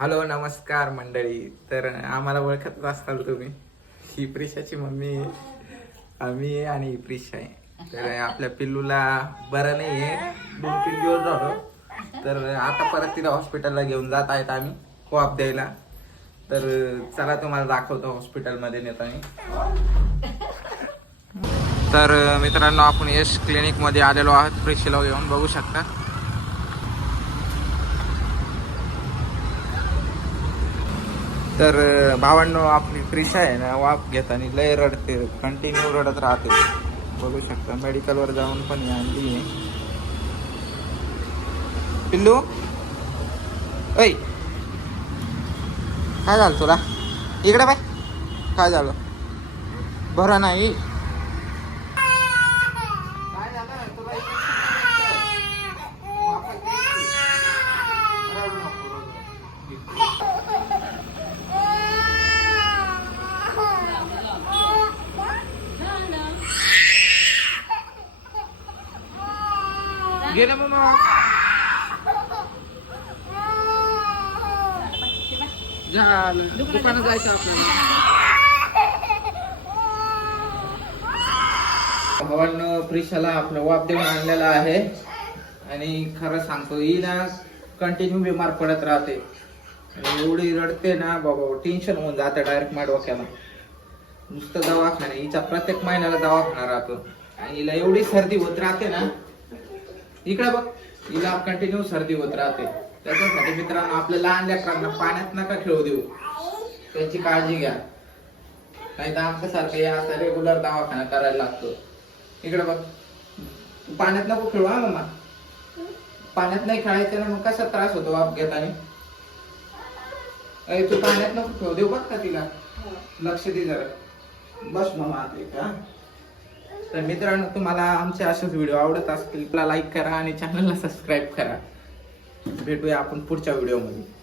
Hello नमस्कार मंडळी. तर आम्हाला ओळखतच असाल तुम्ही. ही प्रिशाची मम्मी आम्ही आहे आणि ही प्रिशा आहे. तर आपल्या पिल्लूला बरं नाही आहे. दोन तीन दिवस झालो. तर आता परत तिला हॉस्पिटलला घेऊन जात आहेत आम्ही कोआप द्यायला. तर चला तुम्हाला दाखवतो हॉस्पिटलमध्ये नेताना. तर मित्रांनो आपण यश क्लिनिकमध्ये आलेलो आहोत. प्रिशेला घेऊन बघू शकता. तर भावांनो आपली प्रिशा आहे ना वाफ घेताना लय रडते कंटिन्यू रडत राहते. बघू शकता मेडिकलवर जाऊन पण ही आणली आहे. पिल्लू? ऐ! काय झालं तुला? इकडे बाय काय झालं? बरं नाही काय झालं तुला गेलं मग झालं. दुकानात जायचं आपल्याला. भावांनो प्रिशाला आपलं वाप देऊन आणलेला आहे. आणि खरं सांगतो ही ना कंटिन्यू बिमार पडत राहते. आणि एवढी रडते ना बाबा टेन्शन होऊन जाते डायरेक्ट माझ्या डोक्याला नुसतं दवाखाना हिचा प्रत्येक महिन्याला दवाखाना राहतो. आणि हिला एवढी सर्दी होत राहते ना इकडे बघ. हिला कंटिन्यू सर्दी होत राहते. त्याच्यासाठी मित्रांनो आपल्या लहान लेकरांना पाण्यात नका खेळू देऊ. त्यांची काळजी घ्या. नाही तर आमच्या सारखं या असं रेग्युलर दवाखाना करायला लागतो. इकडे बघ. पाण्यात नको खेळू हा मम्मा पाण्यात नाही खेळायचं ना मग कसा त्रास होतो बाप घेताना? अरे तू पाण्यात नको खेळू देऊ बघ का तिला? लक्ष दे जरा. बस मम्मा आता इथं, तर मित्रांनो तुम्हाला आमचे असेच व्हिडिओ आवडत असतील तुला लाईक करा आणि चॅनलला सबस्क्राईब करा. भेटूया आपण पुढच्या व्हिडिओमध्ये.